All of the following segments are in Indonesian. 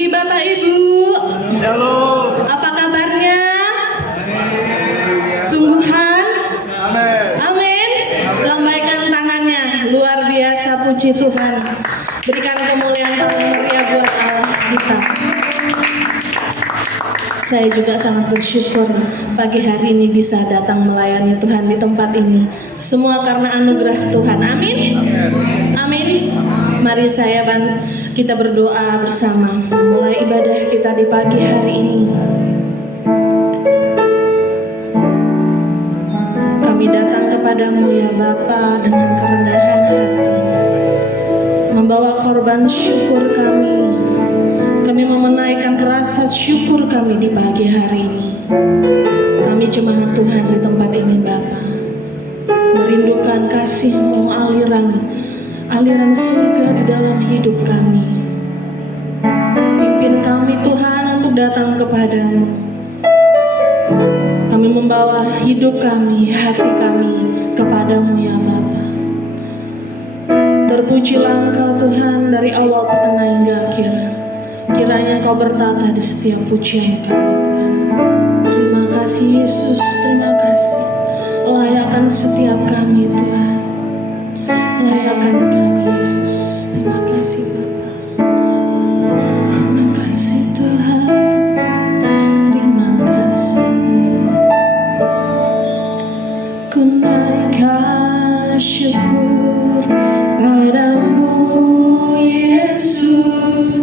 pagi Bapak Ibu. Shalom. Apa kabarnya? Sungguhan? Amin. Amin. Lambaikan tangannya. Luar biasa, puji Tuhan. Berikan kemuliaan paling meriah buat Allah kita. Saya juga sangat bersyukur pagi hari ini bisa datang melayani Tuhan di tempat ini. Semua karena anugerah Tuhan. Amin. Amin. Mari kita berdoa bersama memulai ibadah kita di pagi hari ini. Kami datang kepadamu ya Bapa dengan kerendahan hati, membawa korban syukur kami. Kami memenaikan rasa syukur kami di pagi hari ini. Kami jemaat Tuhan di tempat ini Bapa, merindukan kasih-Mu, aliran surga di dalam hidup kami. Pimpin kami Tuhan untuk datang kepadamu. Kami membawa hidup kami, hati kami kepadamu ya Bapa. Terpujilah Engkau Tuhan dari awal, pertengahan hingga akhir. Kiranya Engkau bertata di setiap pujian kami Tuhan. Terima kasih Yesus, terima kasih. Layakkan setiap kami Tuhan. Layakkan kami Yesus. Terima kasih Bapa. Terima kasih Tuhan. Terima kasih. Ku naikkan syukur padamu Yesus.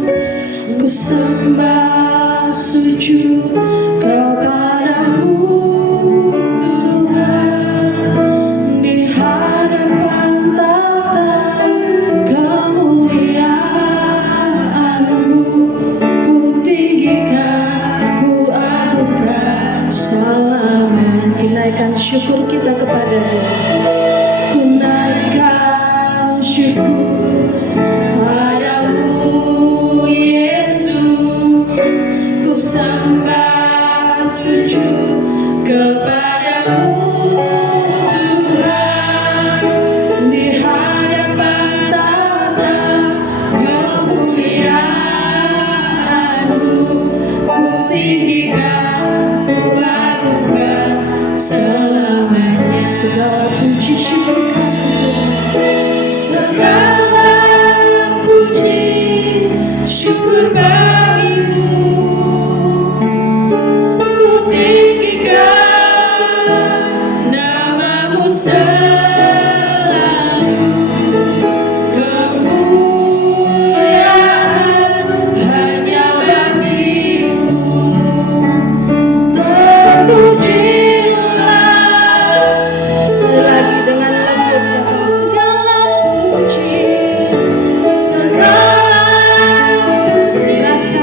Ku sembah sujud kepadamu Tuhan, di hadapan tahta kemuliaan-Mu. Ku tinggikan, ku agungkan selamanya. Naikkan syukur kita kepada-Mu. Ku naikkan syukur padamu Yesus. Ku sembah sujud kepadamu Tuhan, di hadapan tahta kemuliaan-Mu. Ku tinggikan, ku agungkan selamanya. Segala puji syukur kami Tuhan, segala puji syukur bagimu. Ku tinggikan nama-Mu selalu. Kemuliaan hanya bagi-Mu. Terpujilah. Sekali lagi dengan lembut kata segala puji, segala puji, rasa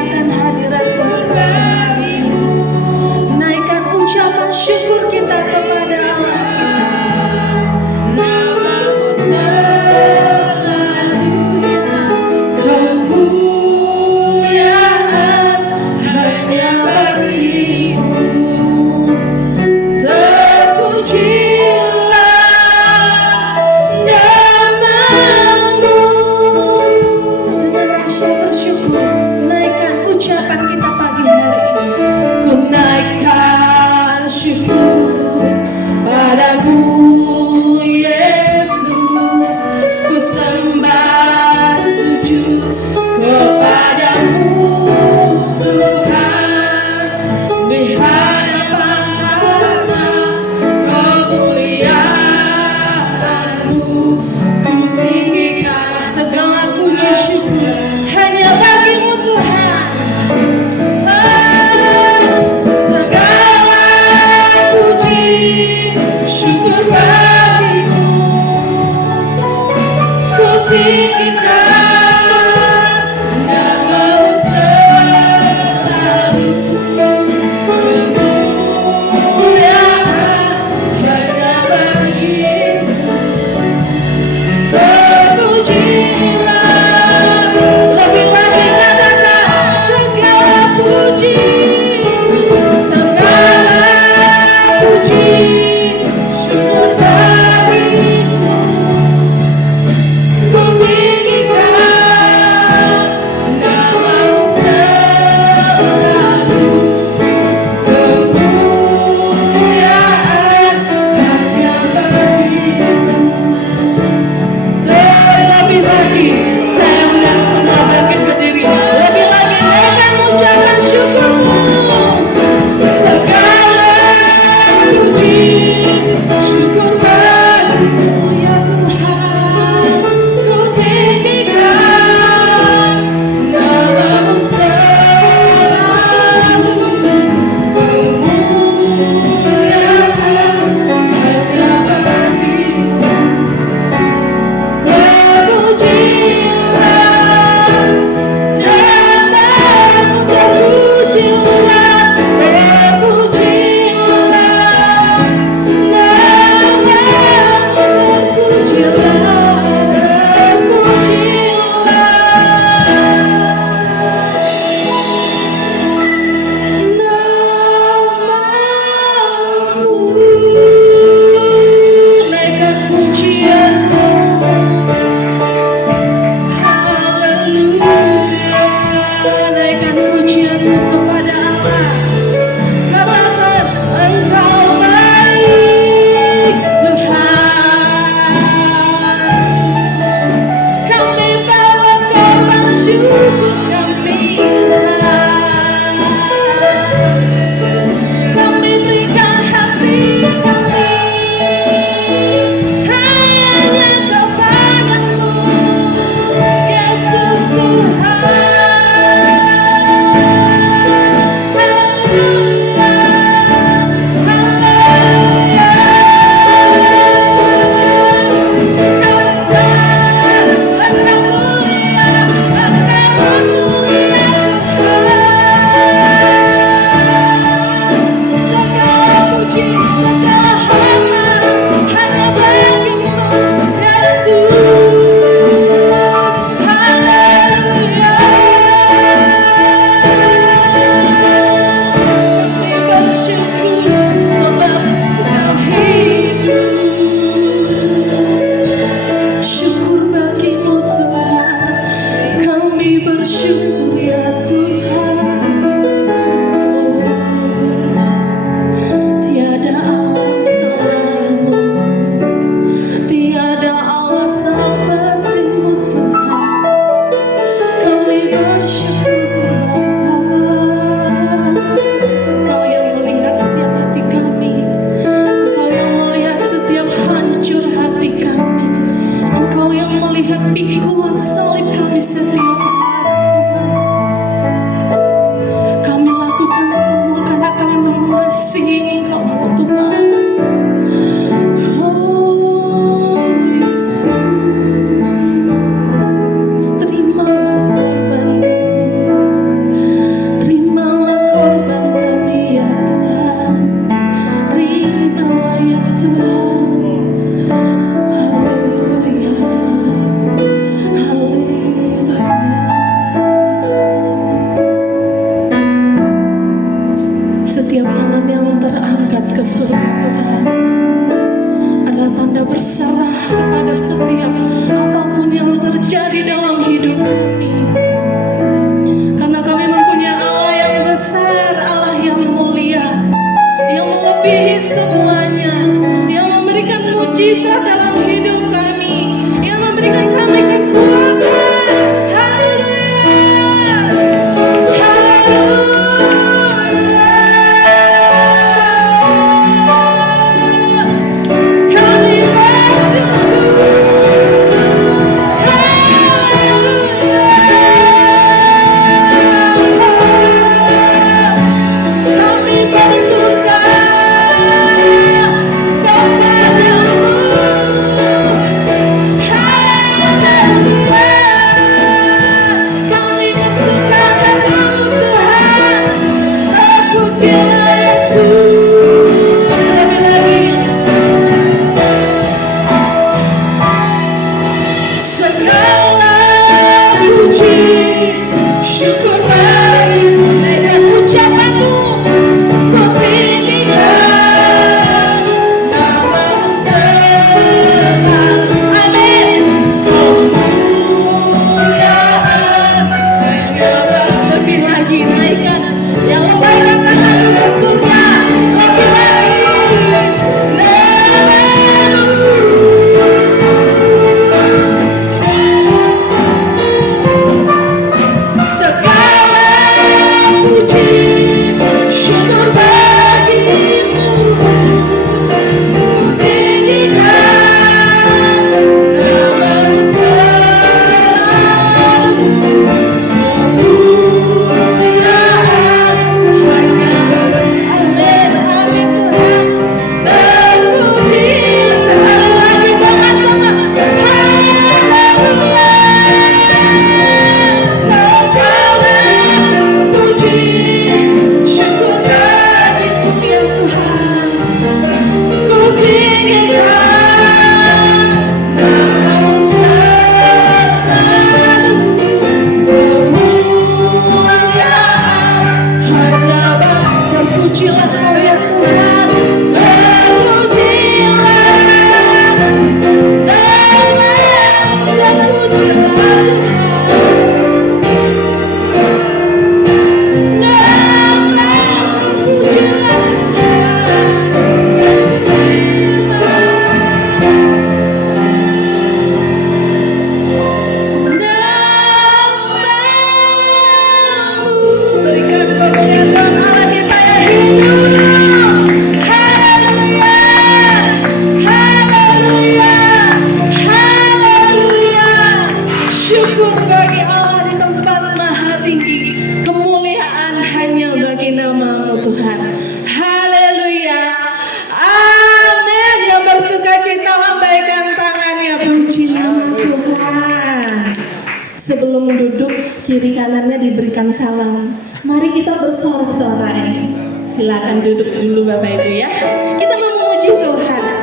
kiri kanannya diberikan salam. Mari kita bersorak-sorai. Silakan duduk dulu Bapak Ibu ya. Kita mau memuji Tuhan.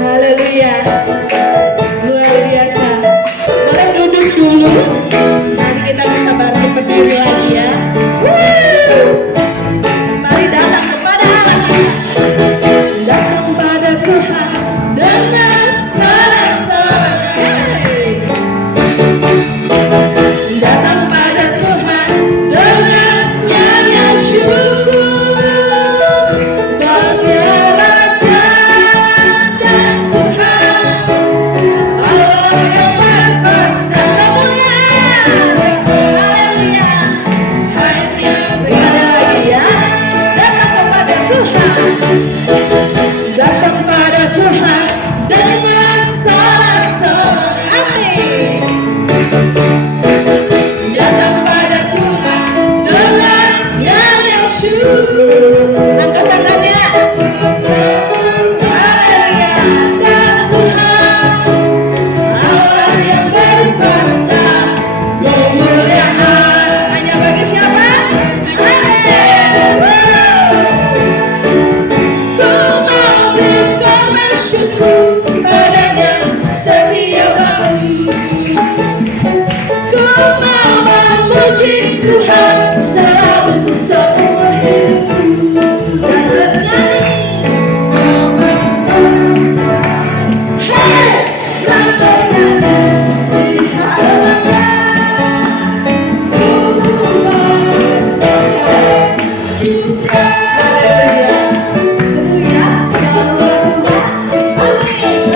Haleluya. Luar biasa. Boleh duduk dulu. Nanti kita bisa baru berdiri lagi ya. Mari datang kepada Allah kita. Datang pada Tuhan dengan sorak-sorai. Datang pada Tuhan dengan nyanyian syukur sebagai Raja dan Tuhan Allah yang berkuasa. Kemuliaan, haleluya. Hanya sekali lagi ya. Datang kepada Tuhan. Datang pada Tuhan dengan sorak-sorai. Amin. Datang pada Tuhan dengan nyanyian syukur. Angkat tangannya. Haleluya. Dan Tuhan Allah yang berkuasa. Kemuliaan hanya bagi siapa? Amin. Ku mau berkorban syukur padanya setiap waktu. Ku mau memuji Tuhan selalu seumur hidupku. Dan bernyanyi, hey, dan bernyanyi di hadapannya. Ku mau suka. Haleluya. Seru ya, kalau Tuhan. Amin.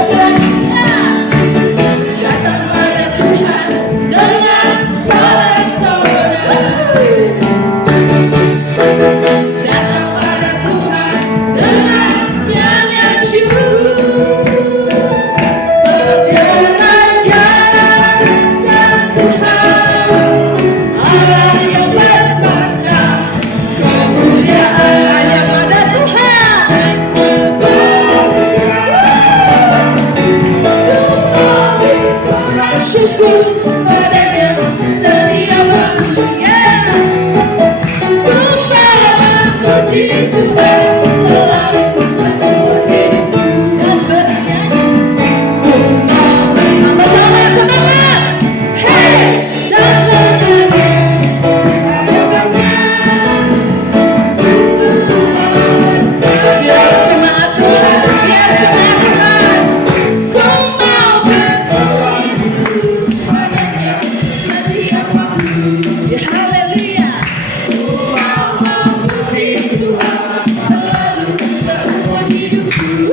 Datang pada Tuhan dengan sorak-sorai. Datang pada Tuhan dengan nyanyian syukur sebagai Raja dan Tuhan Allah yang berkuasa. Kemuliaan hanya pada Tuhan. Syukur padanya setiap waktu ya. Ku memuji Tuhan selalu seumur hidupku. Dan bernyanyi, ku mau bersama-sama semangat. Hey, dan bernyanyi hadapannya. Biar jemaat Tuhan, biar jemaat Tuhan. Ku mau bersyukur padanya setiap waktu. Ya, haleluya. Ku mau memuji Tuhan selalu seumur hidupku.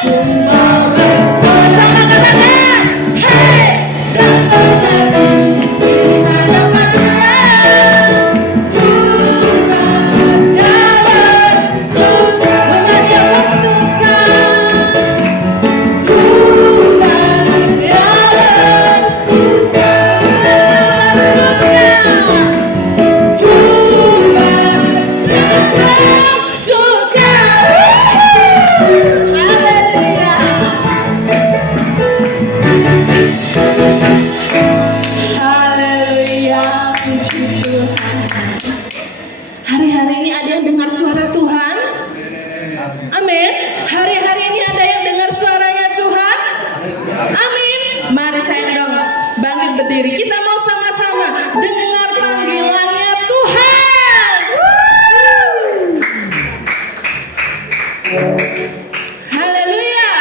Ku mau bersama-sama katakan, hey, dan bernyanyi di hadapannya. Ku bersuka, memandang bersuka. Ku bersuka, bersuka. Haleluya. Haleluya, puji Tuhan. Hari-hari ini ada yang dengar suara Tuhan? Amin. Hari-hari ini ada yang dengar suaranya Tuhan? Amin. Mari saya dong bangkit berdiri. Kita mau sama-sama dengar panggilannya Tuhan. Haleluya.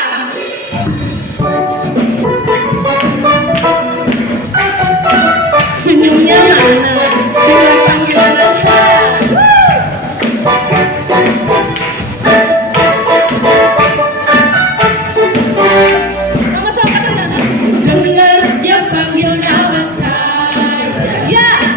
Senyumnya mana bila panggilan Tuhan? Sama-sama katakan, dengar dia panggil nama saya. Ya.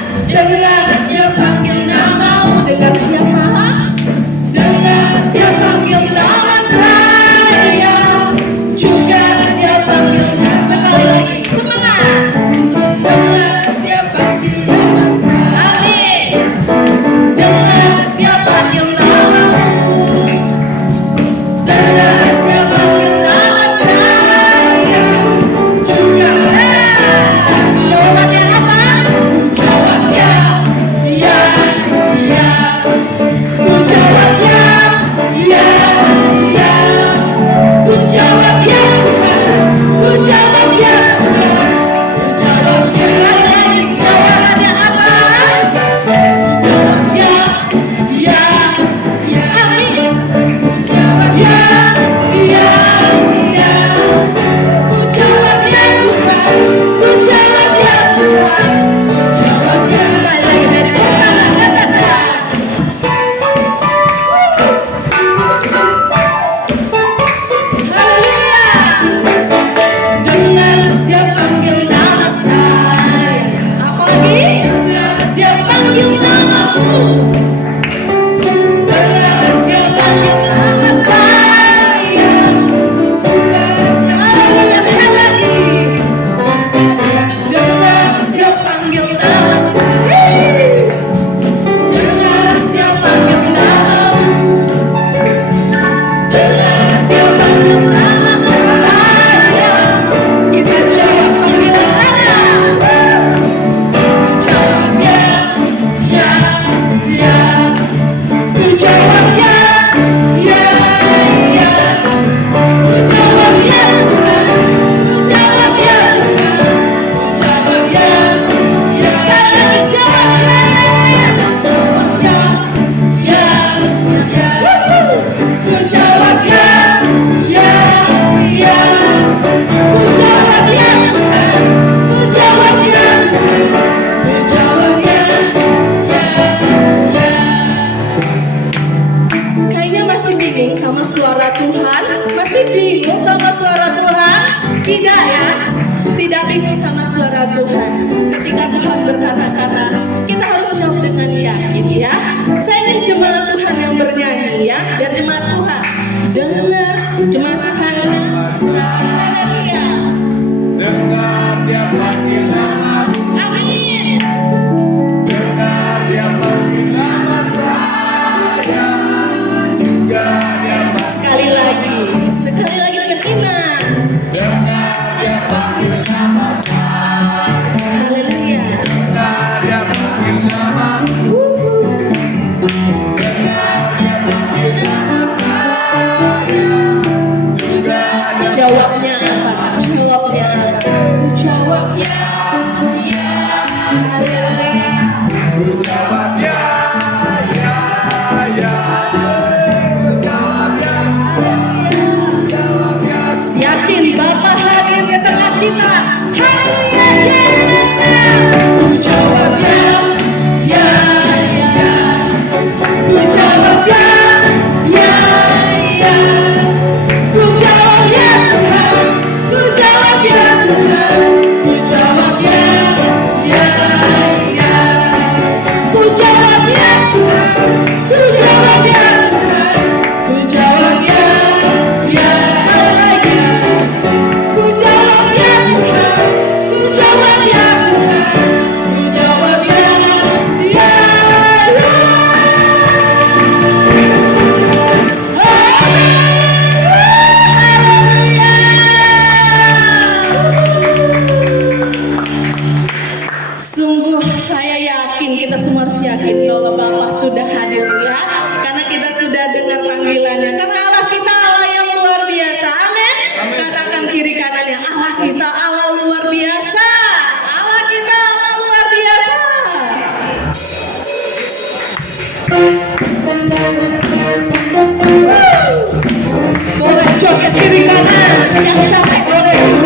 Boleh joget kiri kanan, yang capek boleh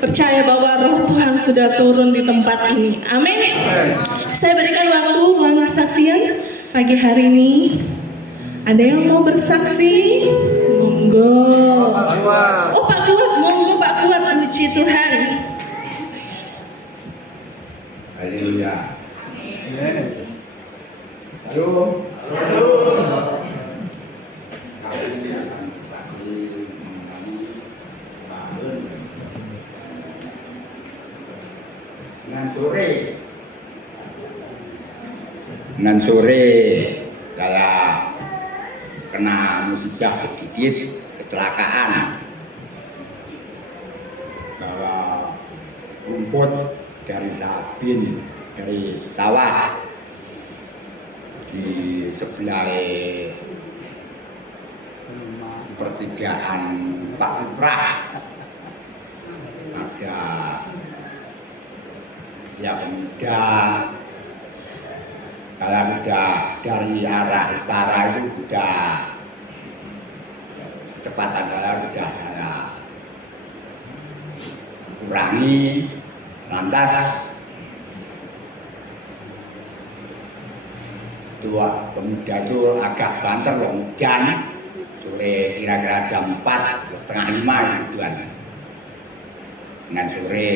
percaya bahwa roh Tuhan sudah turun di tempat ini. Amin. Saya berikan waktu uang kesaksian pagi hari ini. Ada yang mau bersaksi? Monggo. Kuat. Oh, Pak Kuat, monggo Pak Kuat, puji Tuhan. Haleluya. Halo. Dengan sore saya kena musibah sedikit, kecelakaan, bawa rumput dari sabin, dari sawah di sebelah pertigaan Pak Lurah. Ada yang pemuda, kalau sudah dari arah utara itu sudah kecepatan kalau sudah saya kurangi, lantas tua pemuda itu agak banter loh, hujan sore kira-kira jam 4:30 gituan. Dengan sore,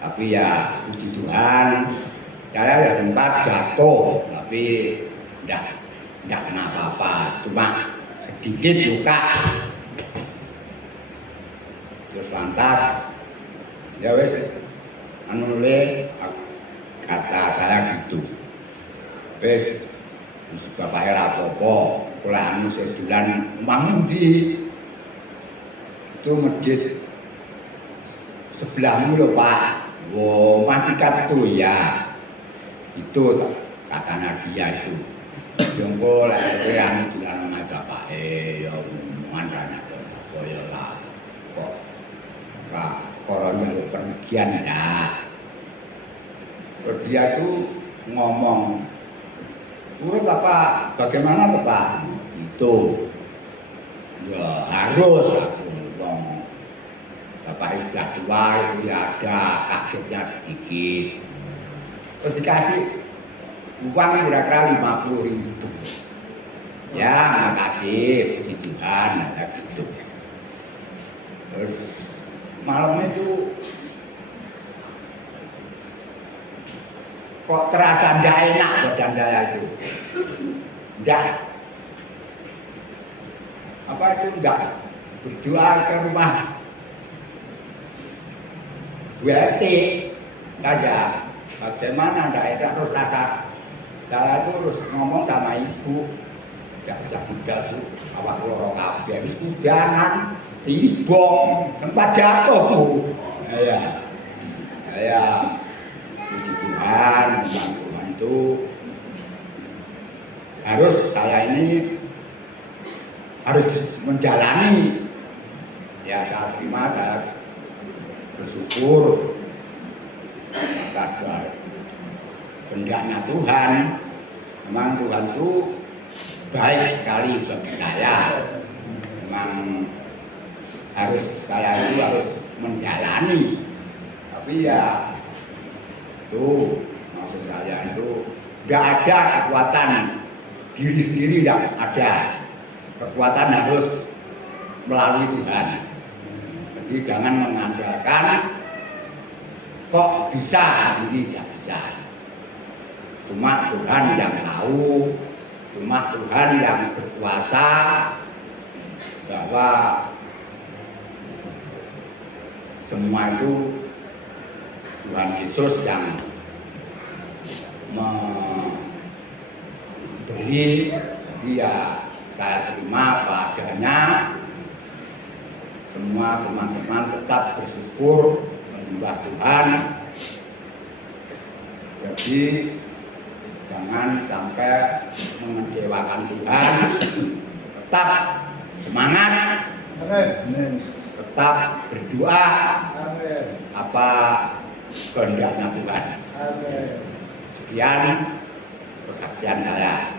tapi ya puji Tuhan saya ya sempat jatuh, tapi enggak kena apa-apa, cuma sedikit luka. Terus lantas ya wes anule kata saya gitu, wes bapak era popo kula anu sedulan mangundi itu masjid sebelahmu lho Pak. Wo matikat itu ya, itu katanya dia itu jongkol lek anu dulan nang bapak ya mandana koyo lah kok koron jaluk pergian ya. Terus dia tuh ngomong, urut apa bagaimana tuh Pak? Itu ya harus aku ngomong. Bapak sudah tua itu ya ada kagetnya sedikit. Terus dikasih uang kira-kira 50.000. Ya makasih, puji Tuhan, ada gitu. Terus malamnya itu kok terasa tidak enak badan saya itu. Tidak. Apa itu tidak berdoa ke rumah WT saja, bagaimana enggak enak, terus rasa saya terus ngomong sama ibu, enggak bisa tinggal Bu, awak loro kabeh wis kudanan tiba sempat jatuh Bu. Saya puji Tuhan, Tuhan itu harus saya ini harus menjalani. Ya saya terima, saya bersyukur atas kehendaknya Tuhan. Memang Tuhan itu baik sekali bagi saya. Memang harus saya itu harus menjalani. Tapi ya tuh maksud saya itu tidak ada kekuatan diri sendiri, tidak ada. Kekuatan harus melalui Tuhan. Jadi jangan mengandalkan kok bisa, ini tidak bisa. Cuma Tuhan yang tahu, cuma Tuhan yang berkuasa, bahwa semua itu Tuhan Yesus yang memberi. Jadi ya saya terima padanya. Semua teman-teman tetap bersyukur menyembah Tuhan. Jadi jangan sampai mengecewakan Tuhan. Tetap semangat. Amin. Tetap berdoa. Amin. Apa kehendaknya Tuhan. Amin. Sekian persaksian saya.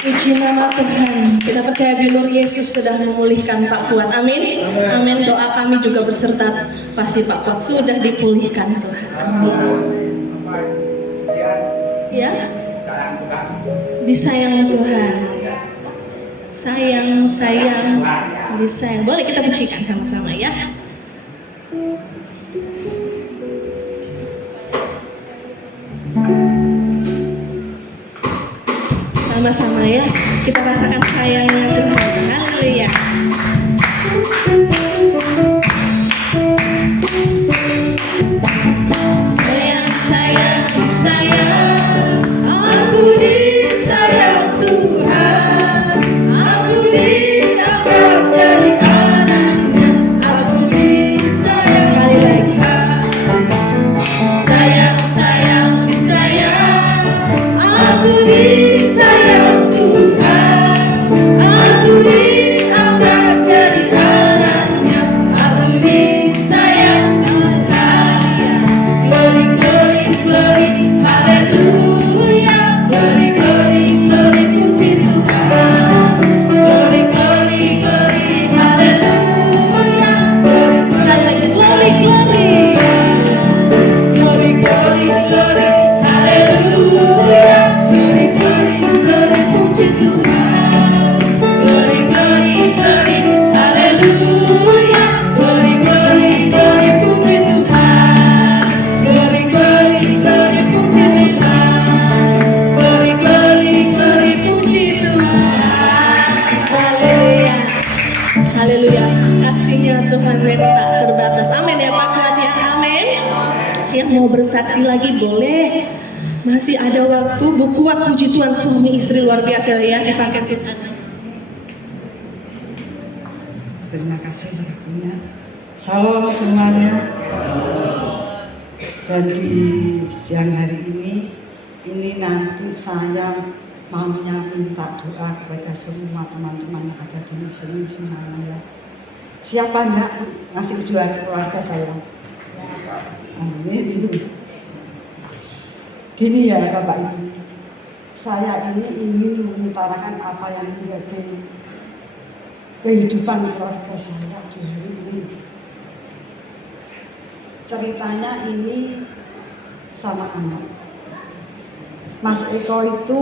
Puji nama Tuhan. Kita percaya bilur Yesus sudah memulihkan Pak Kuat. Amin. Amin. Doa kami juga berserta. Pasti Pak Kuat sudah dipulihkan Tuhan. Amin. Ya. Saya Disayang Tuhan. Sayang, sayang, disayang. Boleh kita pujikan sama-sama ya. Sama-sama ya. Kita rasakan sayangnya Tuhan. Haleluya. Sayang, sayang, disayang. Aku disayang Tuhan. Aku dianggap jadi anaknya. Aku disayang. Sekali lagi. Sayang, sayang, disayang. Aku disayang Tuhan. Aku dianggap jadi anaknya. Aku disayang Tuhan. Glory, glory, glory, haleluya. Glory, glory, glory, puji Tuhan. Glory, glory, glory, haleluya. Glory, sekali lagi, glory, glory. Glory, glory, glory, haleluya. Glory, glory, glory, puji Tuhan. Glory, glory, glory, haleluya. Glory, glory, glory, puji Tuhan. Glory, glory, glory, puji Tuhan. Glory, glory, glory, puji Tuhan. Haleluya. Haleluya. Kasihnya Tuhan yang tak terbatas. Amin ya Pak Kuat ya. Amin. Yang mau bersaksi lagi boleh. Masih ada waktu. Kuat puji Tuhan, suami istri luar biasa ya, dipakai Tuhan. Terima kasih waktunya. Salam semuanya. Dan di siang hari ini nanti saya maunya minta doa kepada semua teman-teman yang ada di sini semuanya ya. Siapa enggak ngasih doa ke keluarga saya? Amin. Gini ya Bapak Ibu, saya ini ingin mengutarakan apa yang menjadi kehidupan keluarga saya di hari ini. Ceritanya ini sama anak. Mas Eko itu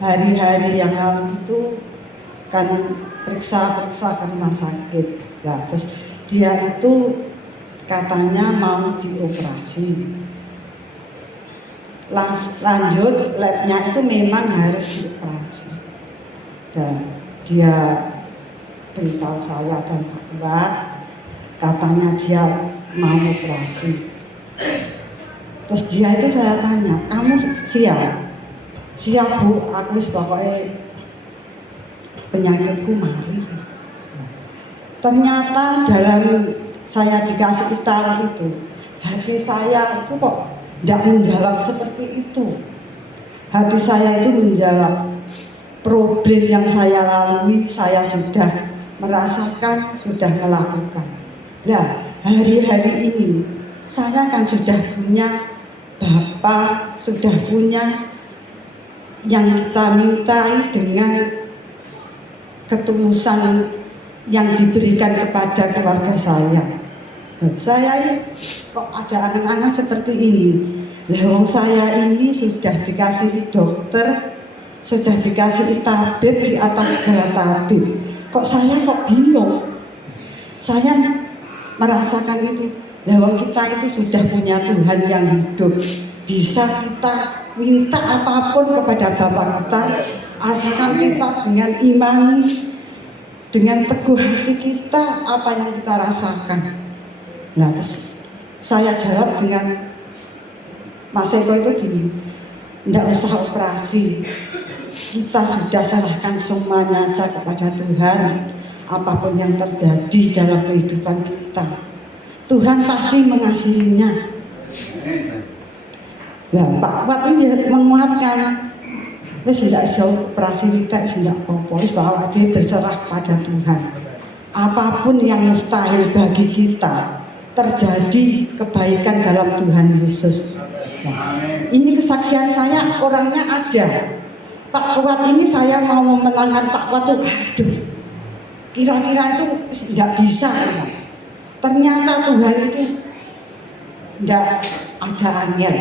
hari-hari yang lalu itu kan periksa ke rumah sakit. Nah, terus dia itu katanya mau dioperasi. Lanjut labnya itu memang harus dioperasi. Dan dia beritahu saya dan Pak Kuat, katanya dia mau operasi. Terus dia itu saya tanya, kamu siap? Siap Bu, aku pokoknya penyakitku mari. Ternyata dalam saya dikasih tahu itu, hati saya itu kok tidak menjawab seperti itu. Hati saya itu menjawab problem yang saya lalui, saya sudah merasakan, sudah melakukan. Nah, hari-hari ini saya kan sudah punya Bapak, sudah punya yang kita mintai dengan ketulusan yang diberikan kepada keluarga saya. Saya kok ada angan-angan seperti ini. Lewong saya ini sudah dikasih dokter, sudah dikasih tabib di atas segala tabib. Kok saya kok bingung? Saya merasakan itu. Lewong kita itu sudah punya Tuhan yang hidup. Bisa kita minta apapun kepada Bapa kita, asalkan kita dengan imani, dengan teguh hati kita apa yang kita rasakan. Nah, terus saya jawab dengan Mas Eko itu gini, tidak usah operasi, kita sudah serahkan semuanya aja kepada Tuhan. Apapun yang terjadi dalam kehidupan kita, Tuhan pasti mengasihinya. Nah, Pak Kuat ini menguatkan, wis tidak jauh operasi kita, tidak apa-apa, bahwa dia berserah pada Tuhan. Apapun yang mustahil bagi kita, terjadi kebaikan dalam Tuhan Yesus. Nah, ini kesaksian saya, orangnya ada. Pak Kuat ini saya mau memenangkan Pak Kuat tuh, aduh, kira-kira itu tidak bisa. Ternyata Tuhan itu tidak ada angel.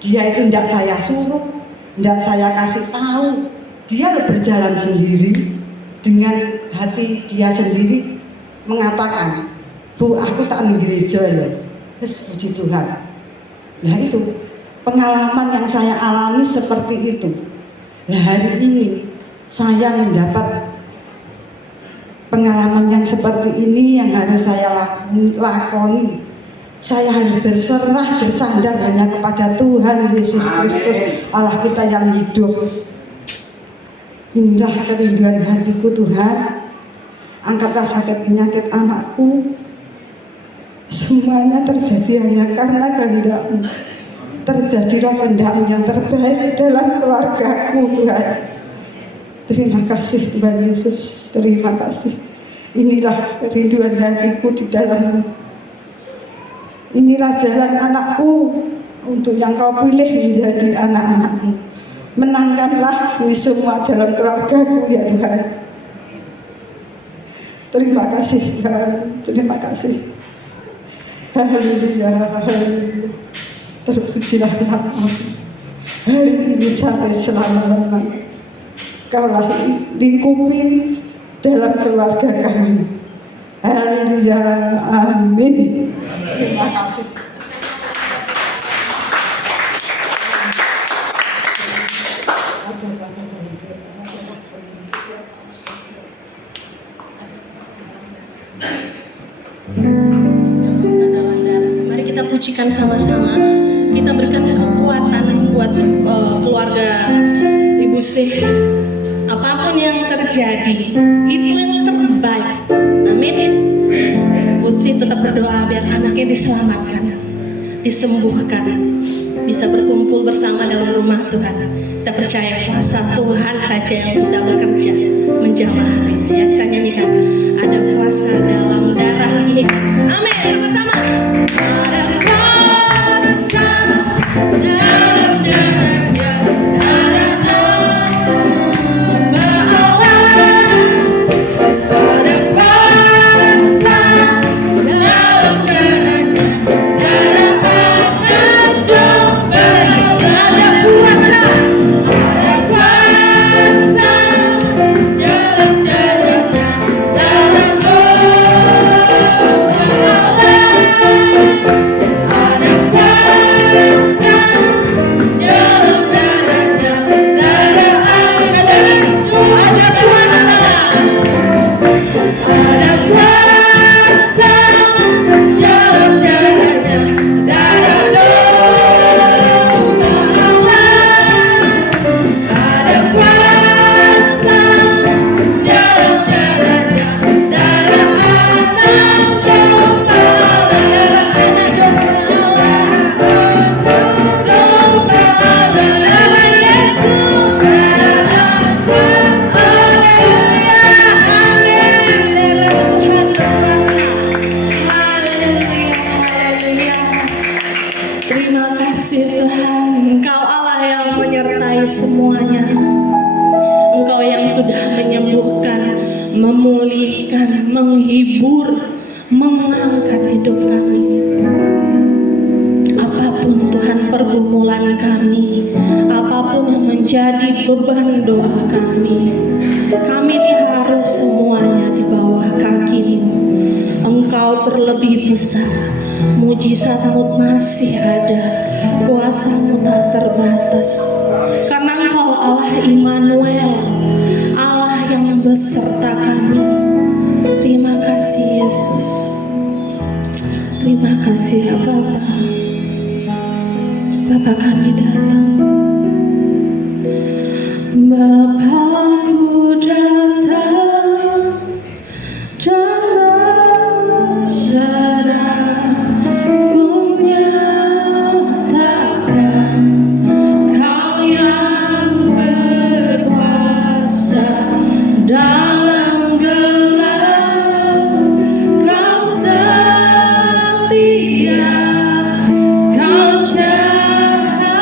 Dia itu tidak saya suruh, Tidak saya kasih tahu, dia berjalan sendiri dengan hati dia sendiri mengatakan, Bu, aku tak ning gereja ya. Yes, puji Tuhan. Nah itu pengalaman yang saya alami seperti itu. Nah hari ini saya mendapat pengalaman yang seperti ini yang harus saya lakoni. Saya harus berserah, bersandar hanya kepada Tuhan Yesus Kristus, Allah kita yang hidup. Inilah kerinduan hatiku Tuhan. Angkatlah sakit penyakit anakku. Semuanya terjadi hanya karena kehendak-Mu. Terjadilah kehendak-Mu yang terbaik dalam keluargaku Tuhan. Terima kasih Tuhan Yesus, terima kasih. Inilah kerinduan hatiku di dalam-Mu. Inilah jalan anakku untuk yang Kau pilih menjadi anak-anak-Mu. Menangkanlah ini semua dalam keluargaku ya Tuhan. Terima kasih Tuhan, terima kasih. Haleluya, haleluya. Terpujilah nama-Mu hari ini sampai selama-lamanya. Kaulah lingkupi dalam keluarga kami. Haleluya, amin. Terima kasih. Mari kita pujikan sama-sama. Kita berikan kekuatan buat keluarga Ibu Sih. Apapun yang terjadi, itu yang terbaik. Amin. Ibu Sih tetap berdoa biar anaknya diselamatkan, disembuhkan, bisa berkumpul bersama dalam rumah Tuhan. Kita percaya kuasa Tuhan saja yang bisa bekerja menjamah hati. Ya, kita nyanyikan. Ada kuasa dalam darah Yesus. Amin. Sama-sama. Ada kuasa dalam darahnya, darah hamba Allah. Ada kuasa dalam darahnya, darah anak domba. Ada kuasa dalam darahnya, dalam memulihkan, menghibur, mengangkat hidup kami. Apapun Tuhan pergumulan kami, apapun yang menjadi beban doa kami harus semuanya di bawah kaki-Mu. Engkau terlebih besar, mujizat-Mu masih ada, kuasa-Mu tak terbatas. Karena Engkau Allah Immanuel, Allah yang beserta kami. Terima kasih Yesus, terima kasih ya Bapa. Bapa kami datang, Bapakku datang dan berserah, ku nyatakan Kau yang berkuasa dalam gelap, Kau setia, Kau cahaya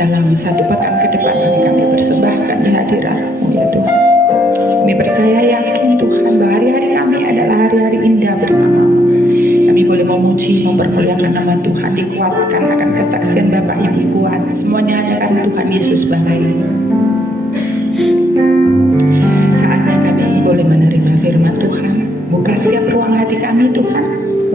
dalam 1 pekan ke depan ini kami persembahkan di hadirat-Mu ya Tuhan. Kami percaya yakin Tuhan bahwa hari-hari kami adalah hari-hari indah bersama-Mu. Kami boleh memuji, mempermuliakan nama Tuhan, dikuatkan akan kesaksian Bapak Ibu kuat. Semuanya hanya karena Tuhan Yesus balai. Saatnya kami boleh menerima firman Tuhan. Buka setiap ruang hati kami Tuhan.